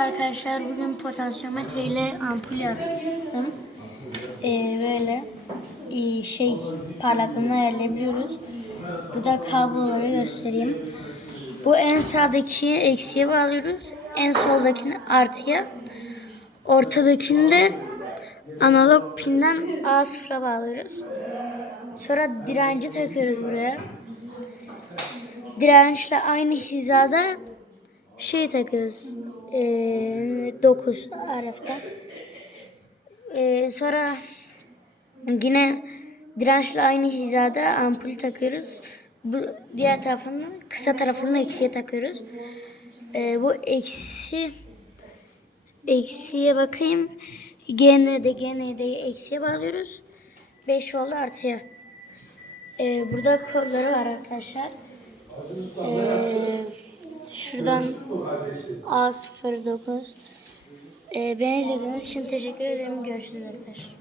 arkadaşlar. Bugün potansiyometre ile ampul yaptım. Ee, böyle ee, şey parlaklığını ayarlayabiliyoruz. Burada kabloları göstereyim. Bu en sağdaki eksiye bağlıyoruz. En soldakini artıya. Ortadakini de analog pinden A0'a bağlıyoruz. Sonra direnci takıyoruz buraya. Dirençle aynı hizada şey takıyoruz. Ee, 9 RF'den. Ee, sonra yine dirençle aynı hizada ampul takıyoruz. Bu diğer tarafını kısa tarafını eksiye takıyoruz. Ee, bu eksi eksiye bakayım. GN'de GN'de eksiye bağlıyoruz. 5 volt artıya. Ee, burada kodları var arkadaşlar. Ee, şuradan A09. Ee, beni izlediğiniz için teşekkür ederim. Görüşürüz arkadaşlar.